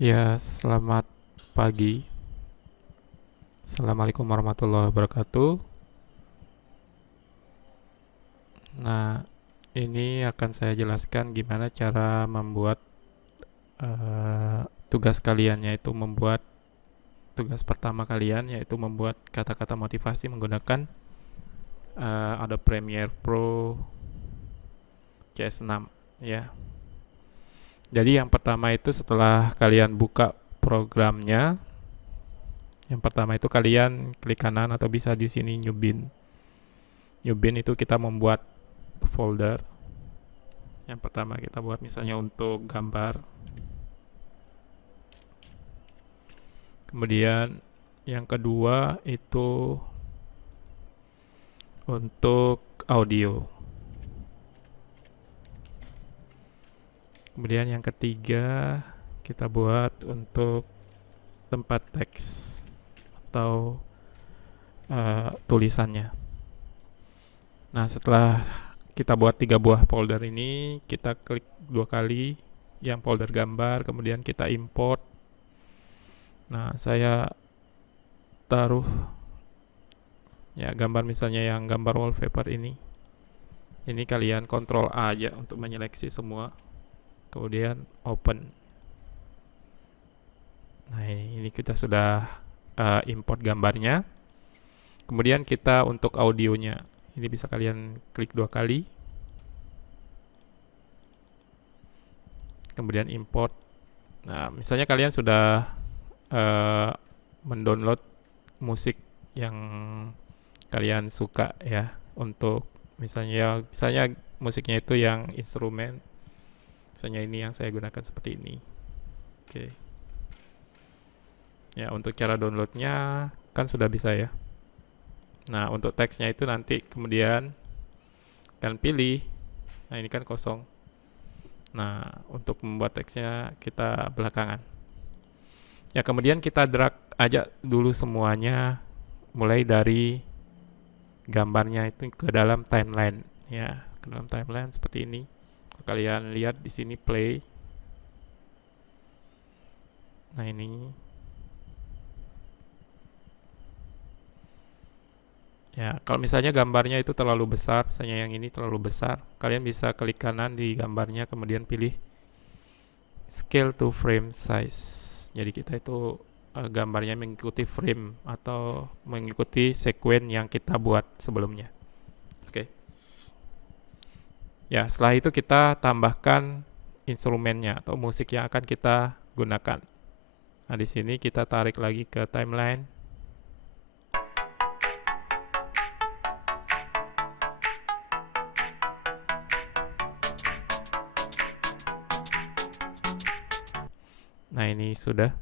Ya, selamat pagi. Assalamualaikum warahmatullahi wabarakatuh. Nah, ini akan saya jelaskan gimana cara membuat tugas kalian, yaitu membuat tugas pertama kalian, yaitu membuat kata-kata motivasi menggunakan Adobe Premiere Pro CS6 ya. Jadi yang pertama itu setelah kalian buka programnya, yang pertama itu kalian klik kanan atau bisa di sini New Bin. New Bin itu kita membuat folder. Yang pertama kita buat misalnya untuk gambar. Kemudian yang kedua itu untuk audio. Kemudian yang ketiga kita buat untuk tempat teks atau tulisannya. Nah, setelah kita buat 3 buah folder ini, kita klik 2 kali yang folder gambar, kemudian kita import. Nah, saya taruh ya gambar misalnya yang gambar wallpaper ini. Ini kalian Ctrl A aja untuk menyeleksi semua. Kemudian open. Nah, ini kita sudah import gambarnya. Kemudian kita untuk audionya. Ini bisa kalian klik 2 kali. Kemudian import. Nah, misalnya kalian sudah mendownload musik yang kalian suka ya, untuk misalnya musiknya itu yang instrumen. Misalnya ini yang saya gunakan seperti ini. Oke. Ya, untuk cara downloadnya kan sudah bisa ya. Nah, untuk teksnya itu nanti kemudian kalian pilih. Nah, ini kan kosong. Nah, untuk membuat teksnya kita belakangan. Ya, kemudian kita drag aja dulu semuanya mulai dari gambarnya itu ke dalam timeline ya, ke dalam timeline seperti ini. Kalian lihat di sini play. Nah, ini ya, kalau misalnya gambarnya itu terlalu besar, misalnya yang ini terlalu besar, kalian bisa klik kanan di gambarnya, kemudian pilih scale to frame size. Jadi kita itu gambarnya mengikuti frame atau mengikuti sekuen yang kita buat sebelumnya. Oke. Ya, setelah itu kita tambahkan instrumennya atau musik yang akan kita gunakan. Nah, di sini kita tarik lagi ke timeline. Nah, ini sudah.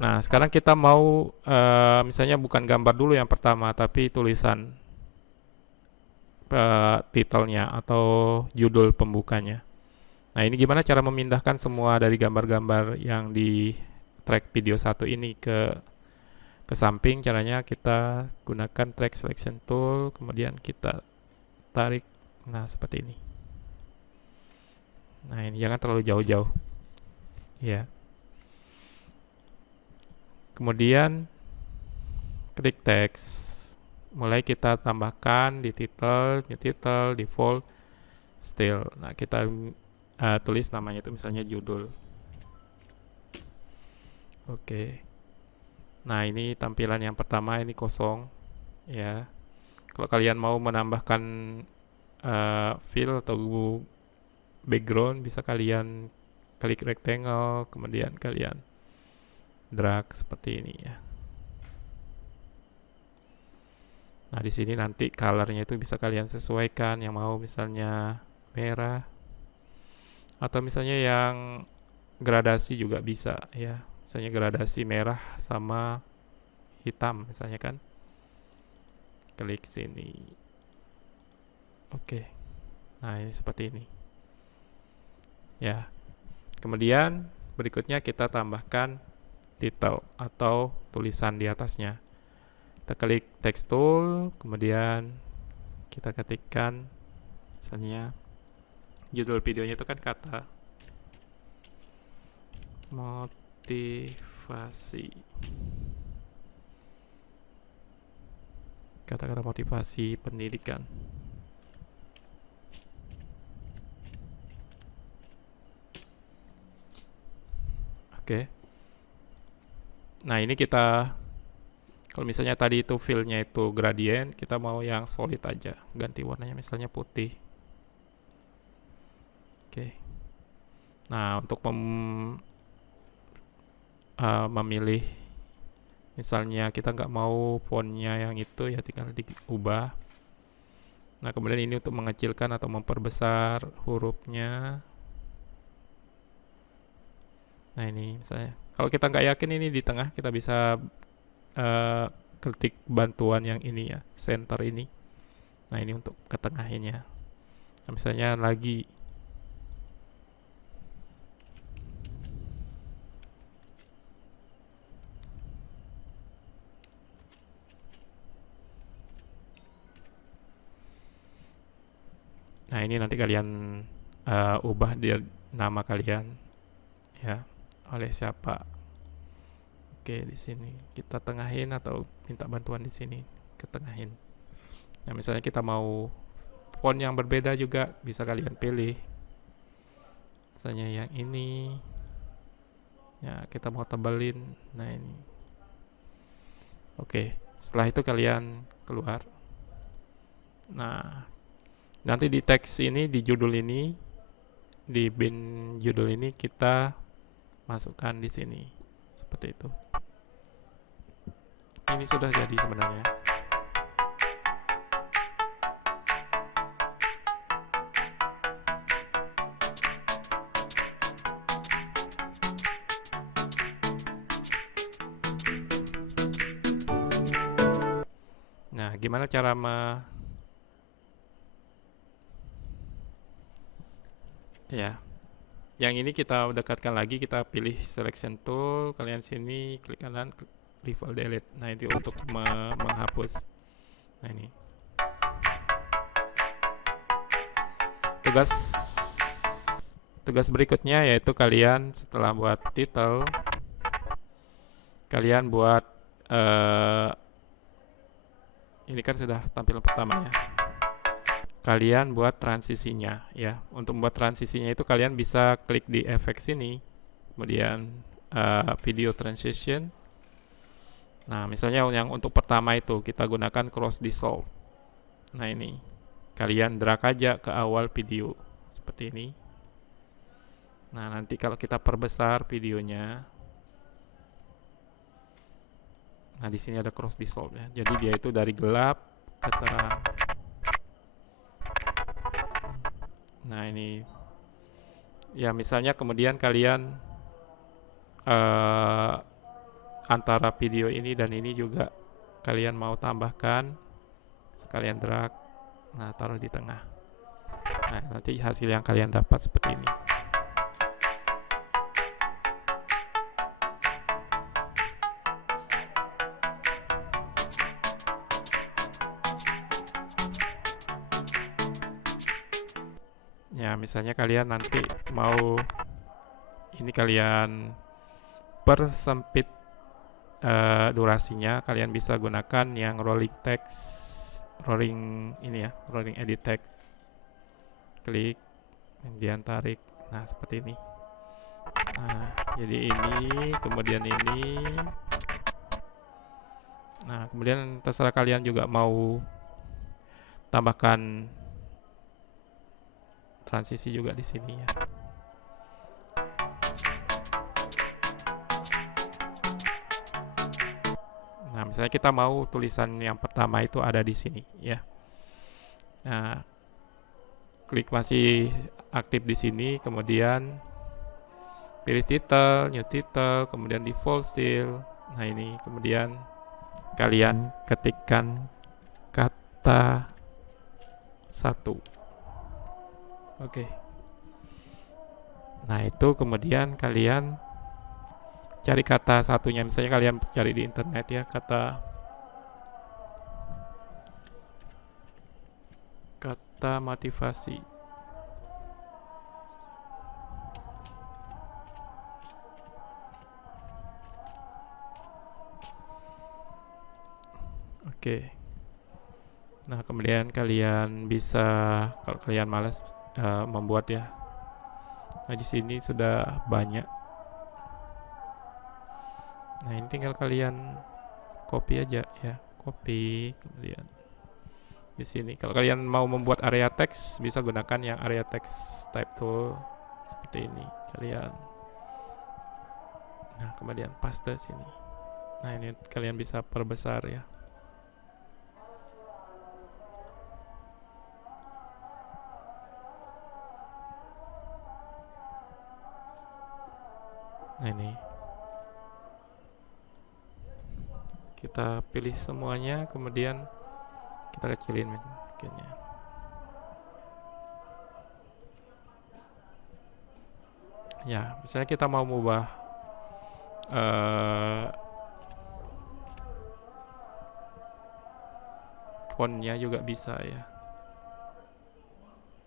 Nah, sekarang kita mau misalnya bukan gambar dulu yang pertama, tapi tulisan titelnya atau judul pembukanya. Nah, ini gimana cara memindahkan semua dari gambar-gambar yang di track video 1 ini ke samping? Caranya kita gunakan track selection tool, kemudian kita tarik. Nah, seperti ini. Nah, ini jangan terlalu jauh-jauh. Ya. Kemudian klik text. Mulai kita tambahkan di title, new title, default, style. Nah, kita tulis namanya itu misalnya judul. Oke. Nah, ini tampilan yang pertama, ini kosong ya. Kalau kalian mau menambahkan fill atau background, bisa kalian klik rectangle, kemudian kalian drag seperti ini ya. Nah, di sini nanti colornya itu bisa kalian sesuaikan, yang mau misalnya merah atau misalnya yang gradasi juga bisa ya. Misalnya gradasi merah sama hitam misalnya kan. Klik sini. Oke. Nah, ini seperti ini. Ya. Kemudian berikutnya kita tambahkan title atau tulisan di atasnya. Kita klik text tool, kemudian kita ketikkan misalnya judul videonya itu kan kata motivasi. Kata-kata motivasi pendidikan. Oke. Nah, ini kita, kalau misalnya tadi itu fill-nya itu gradient, kita mau yang solid aja. Ganti warnanya misalnya putih. Oke. Nah, untuk memilih, misalnya kita nggak mau fontnya yang itu, ya tinggal diubah. Nah, kemudian ini untuk mengecilkan atau memperbesar hurufnya. Nah, ini misalnya, kalau kita nggak yakin ini di tengah, kita bisa ketik bantuan yang ini ya, center ini. Nah, ini untuk ketengahinnya. Nah, misalnya lagi. Nah, ini nanti kalian ubah dia nama kalian ya, oleh siapa. Oke, di sini kita tengahin atau minta bantuan di sini, ketengahin. Nah, misalnya kita mau font yang berbeda juga bisa kalian pilih. Misalnya yang ini. Ya, kita mau tebelin. Nah, ini. Oke, setelah itu kalian keluar. Nah, nanti di teks ini, di judul ini, di bin judul ini kita masukkan di sini. Seperti itu. Ini sudah jadi sebenarnya. Nah, gimana cara ya. Yang ini kita dekatkan lagi, kita pilih selection tool, kalian sini klik kanan, rival delete. Nah, itu untuk menghapus. Nah, ini. Tugas berikutnya yaitu kalian setelah buat title, kalian buat ini kan sudah tampilan pertamanya. Kalian buat transisinya ya. Untuk membuat transisinya itu kalian bisa klik di efek sini, kemudian video transition. Nah, misalnya yang untuk pertama itu kita gunakan cross dissolve. Nah, ini kalian drag aja ke awal video seperti ini. Nah, nanti kalau kita perbesar videonya, nah di sini ada cross dissolve ya. Jadi dia itu dari gelap ke terang. Nah, ini ya, misalnya kemudian kalian antara video ini dan ini juga kalian mau tambahkan, sekalian drag, nah taruh di tengah. Nah, nanti hasil yang kalian dapat seperti ini. Ya, misalnya kalian nanti mau ini kalian persempit durasinya, kalian bisa gunakan yang rolling text, rolling ini ya, rolling edit text. Klik, kemudian tarik. Nah, seperti ini. Nah, jadi ini, kemudian ini. Nah, kemudian terserah kalian juga mau tambahkan transisi juga di sini ya. Nah, misalnya kita mau tulisan yang pertama itu ada di sini ya. Nah, klik masih aktif di sini, kemudian pilih title, new title, kemudian default style. Nah, ini kemudian kalian ketikkan kata 1. Oke. Nah, itu kemudian kalian cari kata satunya, misalnya kalian cari di internet ya, kata motivasi. Oke. Nah, kemudian kalian bisa, kalau kalian malas membuat ya. Nah, di sini sudah banyak. Nah, ini tinggal kalian copy aja ya. Copy, kemudian di sini. Kalau kalian mau membuat area text, bisa gunakan yang area text type tool seperti ini. Nah, kemudian paste sini. Nah, ini kalian bisa perbesar ya. Nah, ini kita pilih semuanya, kemudian kita kecilin mungkinnya. Ya, misalnya kita mau mengubah fontnya juga bisa ya.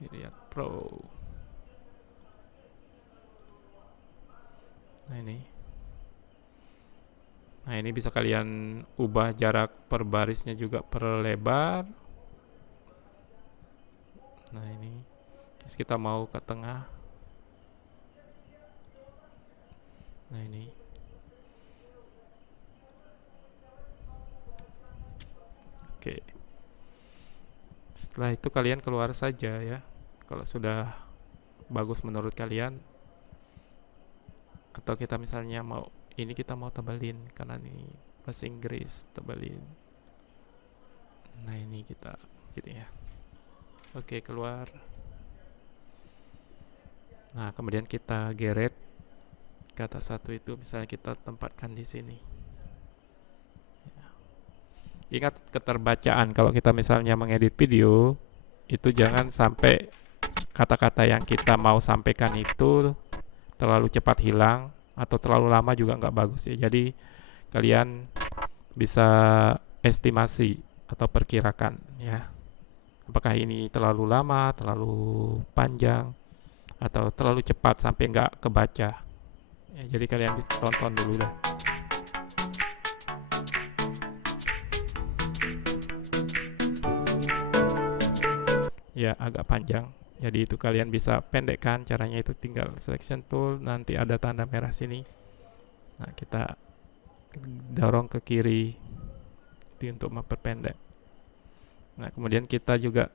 Lihat Pro. Nah, ini bisa kalian ubah jarak per barisnya juga per lebar. Nah, ini terus kita mau ke tengah. Nah, ini oke. Setelah itu kalian keluar saja ya. Kalau sudah bagus menurut kalian. Atau kita misalnya mau, ini kita mau tebelin karena ini bahasa Inggris, tebelin. Nah, ini kita gitu ya. Oke, keluar. Nah, kemudian kita geret kata satu itu, misalnya kita tempatkan di sini. Ingat keterbacaan, kalau kita misalnya mengedit video, itu jangan sampai kata-kata yang kita mau sampaikan itu terlalu cepat hilang, atau terlalu lama juga nggak bagus ya. Jadi kalian bisa estimasi atau perkirakan ya, apakah ini terlalu lama, terlalu panjang, atau terlalu cepat sampai nggak kebaca ya. Jadi kalian bisa tonton dulu deh. Ya, agak panjang. Jadi itu kalian bisa pendekkan, caranya itu tinggal selection tool, nanti ada tanda merah sini. Nah, kita dorong ke kiri itu untuk memperpendek. Nah, kemudian kita juga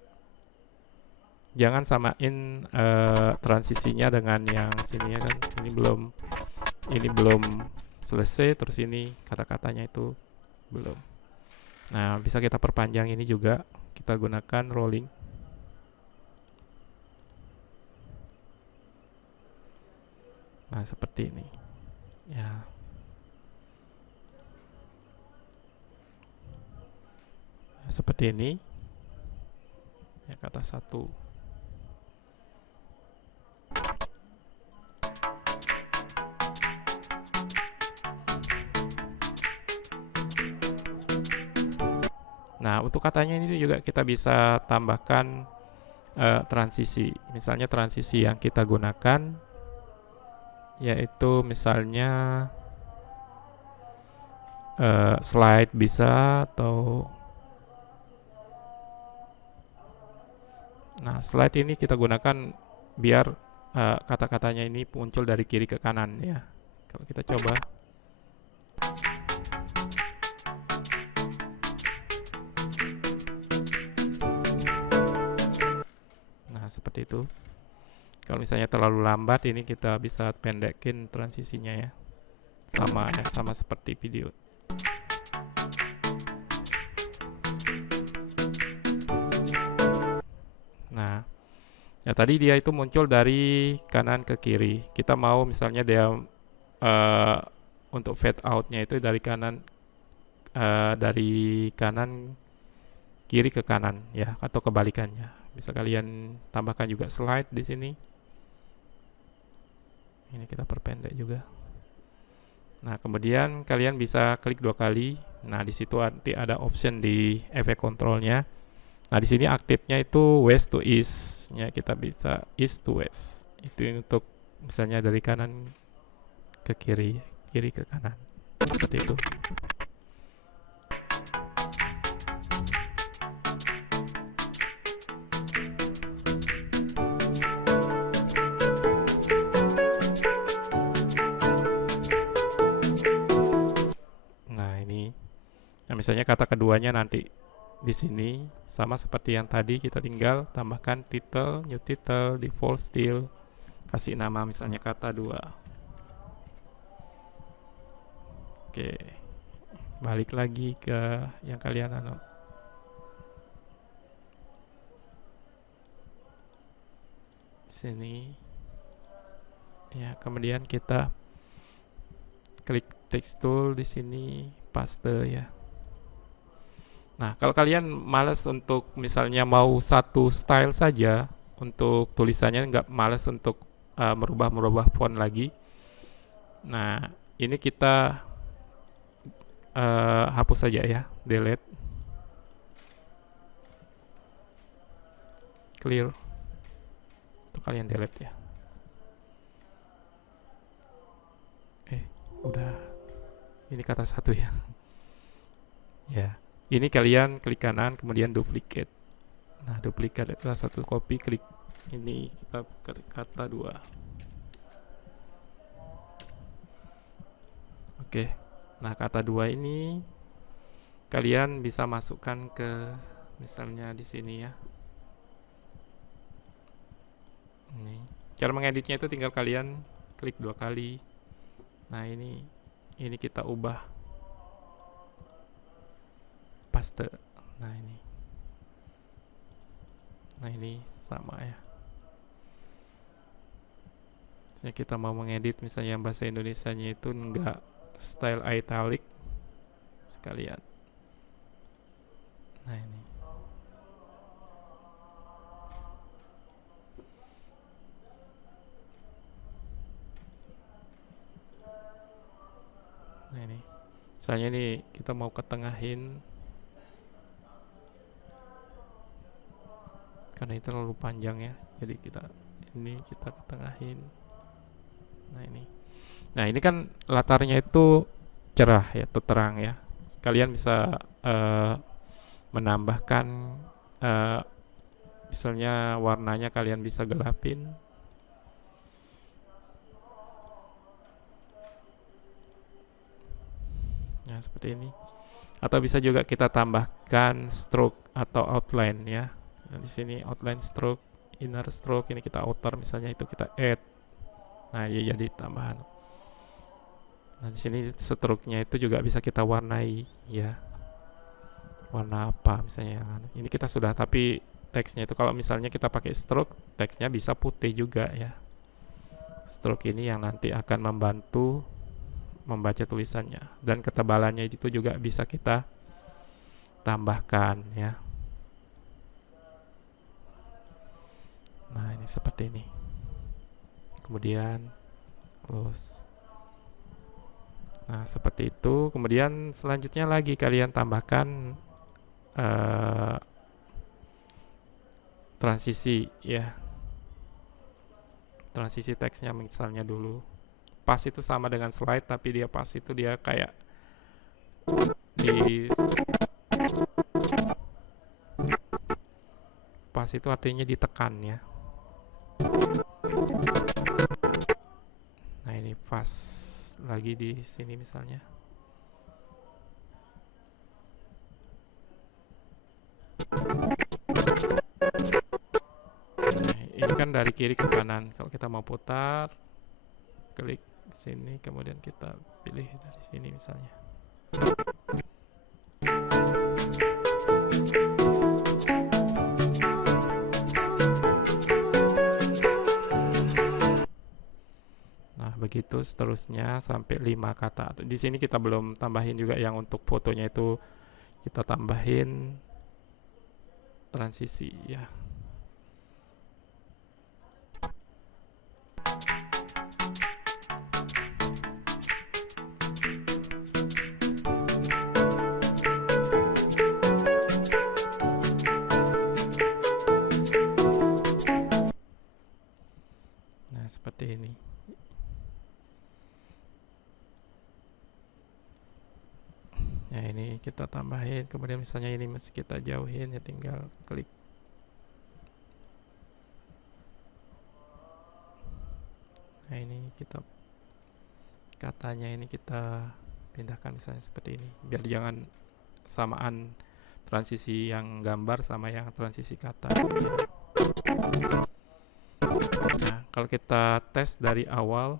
jangan samain transisinya dengan yang sini ya kan. Ini belum selesai, terus ini kata-katanya itu belum. Nah, bisa kita perpanjang ini juga, kita gunakan rolling. Nah, seperti ini ya. Nah, seperti ini ya, kata satu. Nah, untuk katanya ini juga kita bisa tambahkan transisi. Misalnya transisi yang kita gunakan yaitu misalnya slide bisa, atau nah, slide ini kita gunakan biar kata-katanya ini muncul dari kiri ke kanan ya. Kalau kita coba, nah seperti itu. Kalau misalnya terlalu lambat, ini kita bisa pendekin transisinya ya. Sama seperti video. Nah, ya tadi dia itu muncul dari kanan ke kiri. Kita mau misalnya dia untuk fade outnya itu dari kanan kiri ke kanan ya, atau kebalikannya. Bisa kalian tambahkan juga slide di sini. Ini kita perpendek juga. Nah, kemudian kalian bisa klik 2 kali. Nah, di situ nanti ada option di efek kontrolnya. Nah, di sini aktifnya itu west to east. Ya, kita bisa east to west. Itu untuk misalnya dari kanan ke kiri, kiri ke kanan. Seperti itu. Nah, misalnya kata keduanya nanti di sini sama seperti yang tadi, kita tinggal tambahkan title, new title, default style, kasih nama misalnya kata 2. Oke, balik lagi ke yang kalian sini ya. Kemudian kita klik text tool di sini, paste ya. Nah, kalau kalian males untuk misalnya mau satu style saja untuk tulisannya, nggak males untuk merubah-merubah font lagi. Nah, ini kita hapus saja ya, delete, clear. Itu kalian delete ya. Udah, ini kata satu ya. Ya, ini kalian klik kanan kemudian duplicate. Nah, duplikat adalah satu copy, klik ini kita kata 2. Oke. Nah, kata 2 ini kalian bisa masukkan ke misalnya di sini ya. Ini. Cara mengeditnya itu tinggal kalian klik 2 kali. Nah, ini kita ubah. Paste. Nah, ini sama ya. Misalnya kita mau mengedit misalnya bahasa Indonesianya itu enggak style italic sekalian. Nah, ini. Nah, ini. Misalnya ini kita mau ketengahin karena itu terlalu panjang ya. Jadi kita ketengahin. Nah, ini kan latarnya itu cerah ya, terang ya. Kalian bisa menambahkan misalnya warnanya kalian bisa gelapin. Nah, seperti ini. Atau bisa juga kita tambahkan stroke atau outline ya. Nah, di sini outline stroke, inner stroke, ini kita outer misalnya itu kita add. Nah, ya jadi tambahan. Nah, di sini stroke-nya itu juga bisa kita warnai ya. Warna apa misalnya yang ini kita sudah, tapi teksnya itu kalau misalnya kita pakai stroke, teksnya bisa putih juga ya. Stroke ini yang nanti akan membantu membaca tulisannya, dan ketebalannya itu juga bisa kita tambahkan ya. Nah, ini seperti ini. Kemudian close. Nah, seperti itu. Kemudian selanjutnya lagi kalian tambahkan transisi ya. Transisi teksnya misalnya dulu. Pas itu sama dengan slide, tapi dia pas itu dia kayak di pas itu artinya ditekan ya. Nah, ini pas lagi di sini misalnya. Nah, ini kan dari kiri ke kanan. Kalau kita mau putar, klik sini, kemudian kita pilih dari sini misalnya. Nah, begitu seterusnya sampai 5 kata. Di sini kita belum tambahin juga yang untuk fotonya itu kita tambahin transisi ya. Nah, seperti ini. Ya, ini kita tambahin, kemudian misalnya ini masih kita jauhin ya, tinggal klik. Nah, ini kita katanya ini kita pindahkan misalnya seperti ini, biar jangan samaan transisi yang gambar sama yang transisi kata. Nah, kalau kita tes dari awal,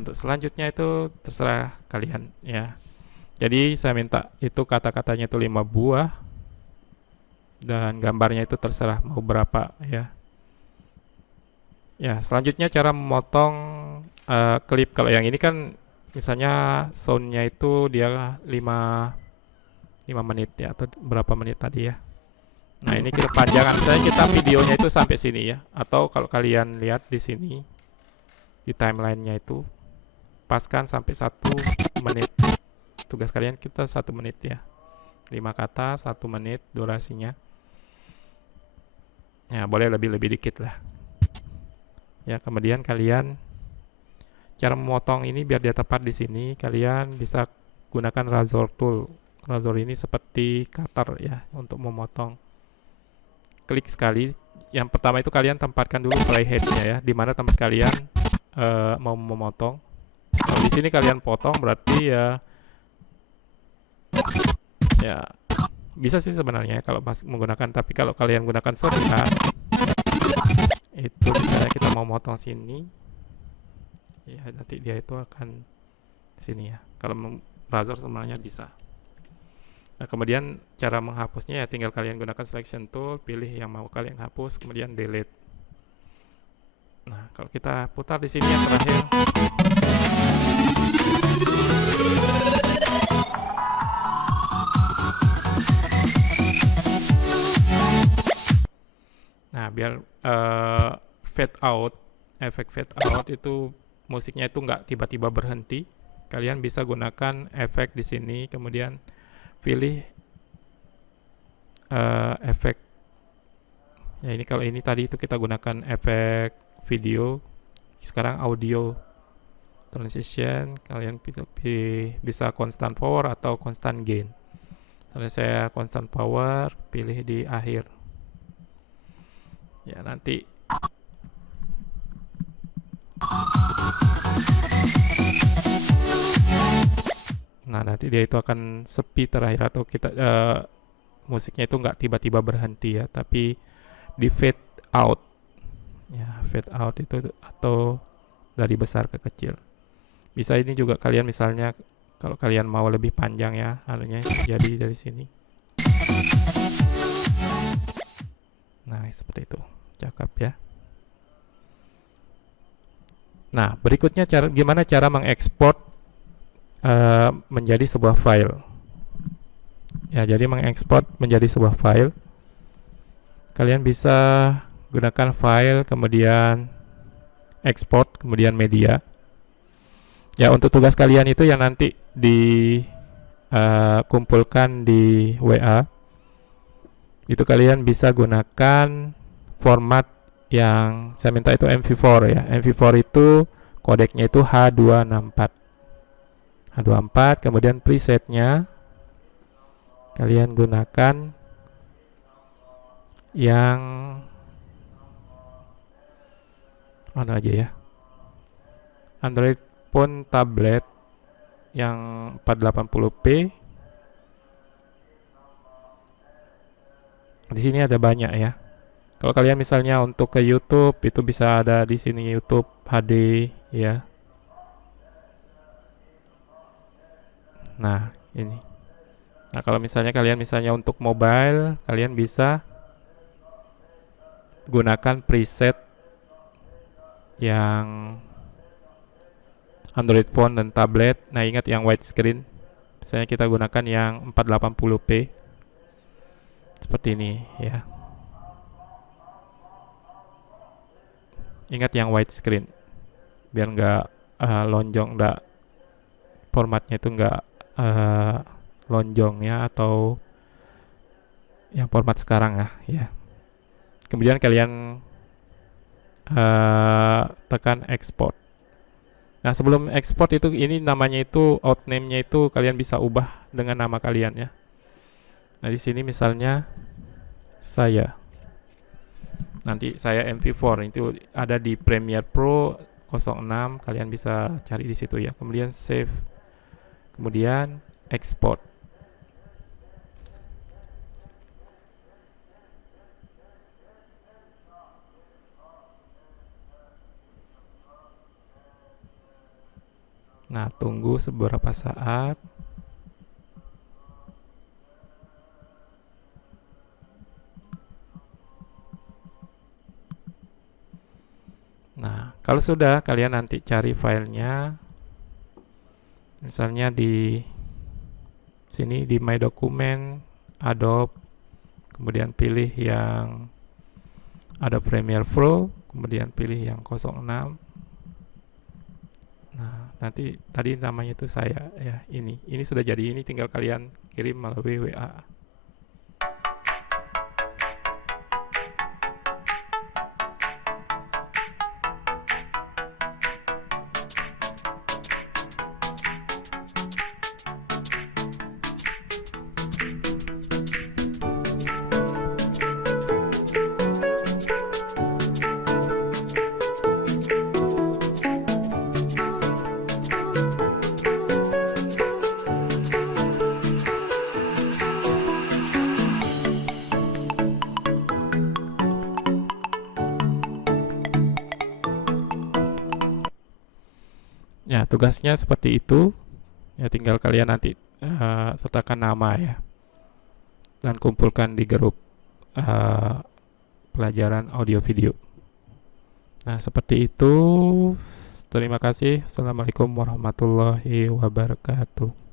untuk selanjutnya itu terserah kalian ya. Jadi saya minta itu kata-katanya itu 5 buah dan gambarnya itu terserah mau berapa ya. Ya, selanjutnya cara memotong klip. Kalau yang ini kan misalnya soundnya itu dia 5 menit ya, atau berapa menit tadi ya. Nah, ini kita panjangan, misalnya kita videonya itu sampai sini ya. Atau kalau kalian lihat di sini di timelinenya itu paskan sampai 1 menit. Tugas kalian kita 1 menit ya. 5 kata 1 menit durasinya. Ya, boleh lebih dikit lah. Ya, kemudian kalian cara memotong ini biar dia tepat di sini, kalian bisa gunakan razor tool. Razor ini seperti cutter ya untuk memotong. Klik sekali. Yang pertama itu kalian tempatkan dulu playhead-nya ya, di mana tempat kalian mau memotong. Kalau di sini kalian potong berarti ya bisa sih sebenarnya kalau masih menggunakan, tapi kalau kalian gunakan shortcut itu misalnya kita mau motong sini ya, nanti dia itu akan sini ya. Kalau razor sebenarnya bisa. Nah, kemudian cara menghapusnya ya tinggal kalian gunakan selection tool, pilih yang mau kalian hapus, kemudian delete. Nah, kalau kita putar di sini yang terakhir, nah biar fade out, efek fade out itu musiknya itu nggak tiba-tiba berhenti, kalian bisa gunakan efek di sini, kemudian pilih efek ya. Ini kalau ini tadi itu kita gunakan efek video, sekarang audio transition, kalian bisa constant power atau constant gain. Kalau saya constant power, pilih di akhir ya. Nanti dia itu akan sepi terakhir, atau kita musiknya itu nggak tiba-tiba berhenti ya, tapi di fade out ya. Fade out itu atau dari besar ke kecil. Bisa ini juga kalian misalnya kalau kalian mau lebih panjang ya anunya, jadi dari sini. Nah, seperti itu. Cakep ya. Nah, berikutnya gimana cara mengekspor menjadi sebuah file. Ya, jadi mengekspor menjadi sebuah file. Kalian bisa gunakan file, kemudian export, kemudian media. Ya, untuk tugas kalian itu yang nanti kumpulkan di WA, itu kalian bisa gunakan format yang saya minta itu MP4 ya. MP4 itu kodeknya itu H264, kemudian presetnya kalian gunakan yang mana aja ya, Android phone tablet yang 480p. Di sini ada banyak ya. Kalau kalian misalnya untuk ke YouTube itu bisa ada di sini YouTube HD ya. Nah, ini. Nah, kalau misalnya kalian untuk mobile, kalian bisa gunakan preset yang Android phone dan tablet. Nah, ingat yang widescreen. Misalnya kita gunakan yang 480p. Seperti ini ya. Ingat yang widescreen biar nggak lonjong, formatnya itu nggak lonjong ya, atau yang format sekarang ya. Kemudian kalian tekan export. Nah, sebelum export itu, ini namanya itu outname-nya itu kalian bisa ubah dengan nama kalian ya. Nah, di sini misalnya nanti saya MP4 itu ada di Premiere Pro 06, kalian bisa cari di situ ya. Kemudian save, kemudian export. Nah, tunggu beberapa saat. Nah, kalau sudah, kalian nanti cari filenya. Misalnya di sini di My Document, Adobe, kemudian pilih yang Adobe Premiere Pro, kemudian pilih yang 06. Nah, nanti tadi namanya itu saya ya, ini sudah jadi, ini tinggal kalian kirim melalui WA. Ya, tugasnya seperti itu. Ya, tinggal kalian nanti sertakan nama ya, dan kumpulkan di grup pelajaran audio video. Nah, seperti itu. Terima kasih. Assalamualaikum warahmatullahi wabarakatuh.